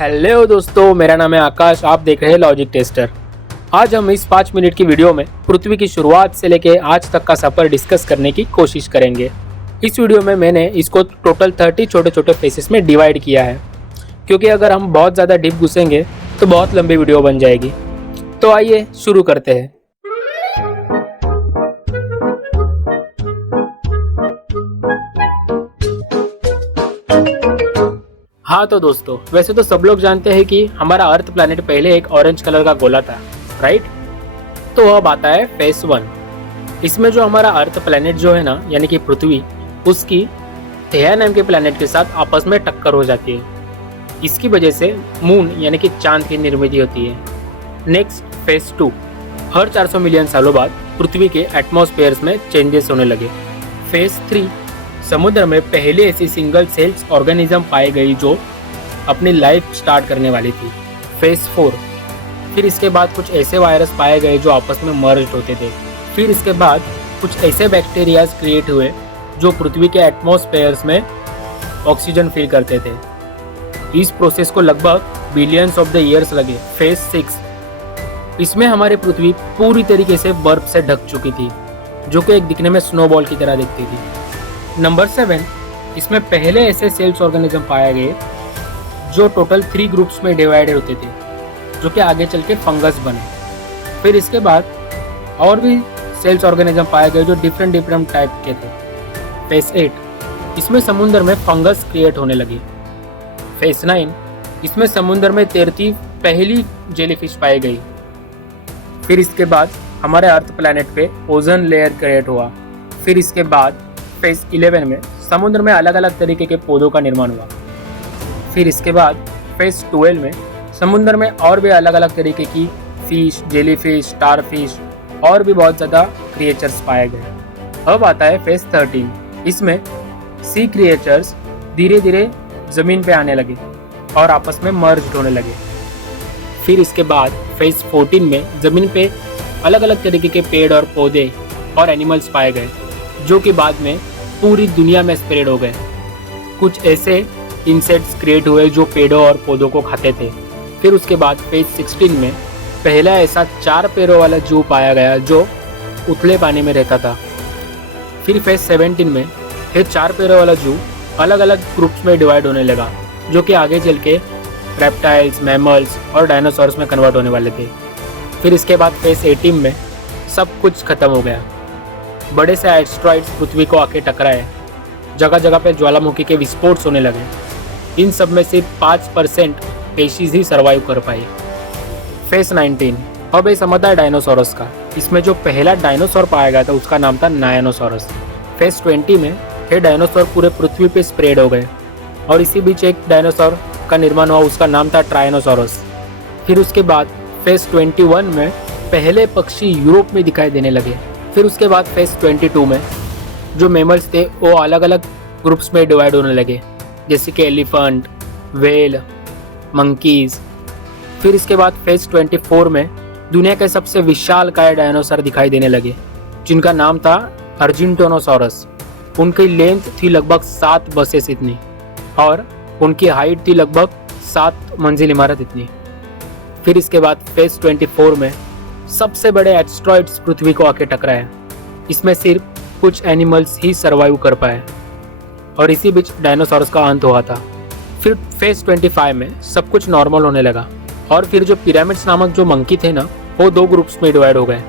Hello दोस्तों, मेरा नाम है आकाश। आप देख रहे हैं लॉजिक टेस्टर। आज हम इस 5 मिनट की वीडियो में पृथ्वी की शुरुआत से लेकर आज तक का सफ़र डिस्कस करने की कोशिश करेंगे। इस वीडियो में मैंने इसको टोटल 30 छोटे छोटे फेसेस में डिवाइड किया है, क्योंकि अगर हम बहुत ज़्यादा डीप घुसेंगे तो बहुत लंबी वीडियो बन जाएगी। तो आइए शुरू करते हैं। हाँ तो दोस्तों, वैसे तो सब लोग जानते हैं कि हमारा अर्थ प्लैनेट पहले एक ऑरेंज कलर का गोला था, राइट। तो अब आता है फेस 1। इसमें जो हमारा अर्थ प्लैनेट जो है ना, यानी कि पृथ्वी, उसकी थेया नाम के प्लैनेट के साथ आपस में टक्कर हो जाती है। इसकी वजह से मून यानी कि चांद की निर्मित होती है। Next face 2। हर 400 मिलियन सालों बाद पृथ्वी के एटमॉस्फेयर्स में चेंजेस होने लगे। फेस 3। समुद्र में पहले ऐसी सिंगल सेल्स ऑर्गेनिज्म पाई गई जो अपनी लाइफ स्टार्ट करने वाली थी। फेस 4। फिर इसके बाद कुछ ऐसे वायरस पाए गए जो आपस में मर्ज होते थे। फिर इसके बाद कुछ ऐसे बैक्टीरियाज क्रिएट हुए जो पृथ्वी के एटमॉस्फेयर्स में ऑक्सीजन फिल करते थे। इस प्रोसेस को लगभग बिलियंस ऑफ द ईयर्स लगे। फेस 6। इसमें हमारी पृथ्वी पूरी तरीके से बर्फ से ढक चुकी थी, जो कि एक दिखने में स्नोबॉल की तरह दिखती थी। नंबर 7। इसमें पहले ऐसे सेल्स ऑर्गेनिज्म पाए गए जो टोटल 3 ग्रुप्स में डिवाइडेड होते थे, जो कि आगे चल के फंगस बने। फिर इसके बाद और भी सेल्स ऑर्गेनिज्म पाए गए जो डिफरेंट टाइप के थे। फेस 8। इसमें समुद्र में फंगस क्रिएट होने लगी। फेस 9। इसमें समुद्र में तैरती पहली जेलीफिश पाई गई। फिर इसके बाद हमारे अर्थ प्लैनेट पे ओजोन लेयर क्रिएट हुआ। फिर इसके बाद फेस 11 में समुद्र में अलग अलग तरीके के पौधों का निर्माण हुआ। फिर इसके बाद फेस 12 में समुद्र में और भी अलग अलग तरीके की फिश, जेलीफिश, स्टारफिश और भी बहुत ज़्यादा क्रिएचर्स पाए गए। अब आता है फेस 13। इसमें सी क्रिएचर्स धीरे धीरे ज़मीन पे आने लगे और आपस में मर्ज होने लगे। फिर इसके बाद फेस 14 में ज़मीन पे अलग अलग तरीके के पेड़ और पौधे और एनिमल्स पाए गए, जो कि बाद में पूरी दुनिया में स्प्रेड हो गए। कुछ ऐसे इंसेक्ट्स क्रिएट हुए जो पेड़ों और पौधों को खाते थे। फिर उसके बाद फेज 16 में पहला ऐसा 4 पैरों वाला जू पाया गया जो उथले पानी में रहता था। फिर फेज 17 में फिर 4 पैरों वाला जू अलग अलग ग्रुप्स में डिवाइड होने लगा, जो कि आगे चल के रेप्टाइल्स, मैमल्स और डायनासोर्स में कन्वर्ट होने वाले थे। फिर इसके बाद फेज 18 में सब कुछ खत्म हो गया। बड़े से एस्टेरॉइड्स पृथ्वी को आके टकराए। जगह जगह पे ज्वालामुखी के विस्फोट होने लगे। इन सब में सिर्फ 5% स्पीशीज ही सर्वाइव कर पाई। फेस 19। अब ये समझता है डायनासोरस का। इसमें जो पहला डायनासोर पाया गया था उसका नाम था नायनोसोरस। फेस 20 में ये डायनासोर पूरे पृथ्वी पे स्प्रेड हो गए और इसी बीच एक डायनासोर का निर्माण हुआ, उसका नाम था ट्रायनोसोरस। फिर उसके बाद फेस 21 में पहले पक्षी यूरोप में दिखाई देने लगे। फिर उसके बाद फेस 22 में जो मैमल्स थे वो अलग अलग ग्रुप्स में डिवाइड होने लगे, जैसे कि एलिफेंट, व्हेल, मंकीज। फिर इसके बाद फेस 24 में दुनिया के सबसे विशालकाय डायनासोर दिखाई देने लगे, जिनका नाम था अर्जेंटोनोसॉरस। उनकी लेंथ थी लगभग 7 बसेस इतनी और उनकी हाइट थी लगभग 7 मंजिल इमारत इतनी। फिर इसके बाद फेस 24 में सबसे बड़े एस्टेरॉइड्स पृथ्वी को आके टकराए। इसमें सिर्फ कुछ एनिमल्स ही सर्वाइव कर पाए और इसी बीच डायनासोरस का अंत हुआ था। फिर फेस 25 में सब कुछ नॉर्मल होने लगा और फिर जो पिरामिड्स नामक जो मंकी थे ना, वो 2 ग्रुप्स में डिवाइड हो गए।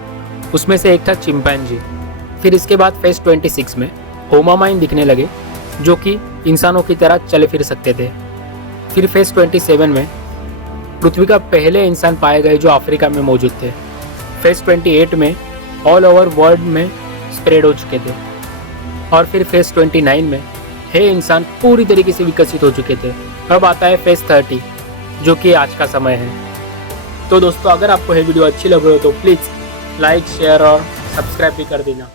उसमें से एक था चिंपैंजी। फिर इसके बाद फेस 26 में होमामाइन दिखने लगे, जो कि इंसानों की तरह चले फिर सकते थे। फिर फेस 27 में पृथ्वी का पहले इंसान पाए गए जो अफ्रीका में मौजूद थे। फेस 28 में ऑल ओवर वर्ल्ड में स्प्रेड हो चुके थे और फिर फेस 29 में हे इंसान पूरी तरीके से विकसित हो चुके थे। अब आता है फेस 30, जो कि आज का समय है। तो दोस्तों, अगर आपको ये वीडियो अच्छी लग रही हो तो प्लीज़ लाइक, शेयर और सब्सक्राइब भी कर देना।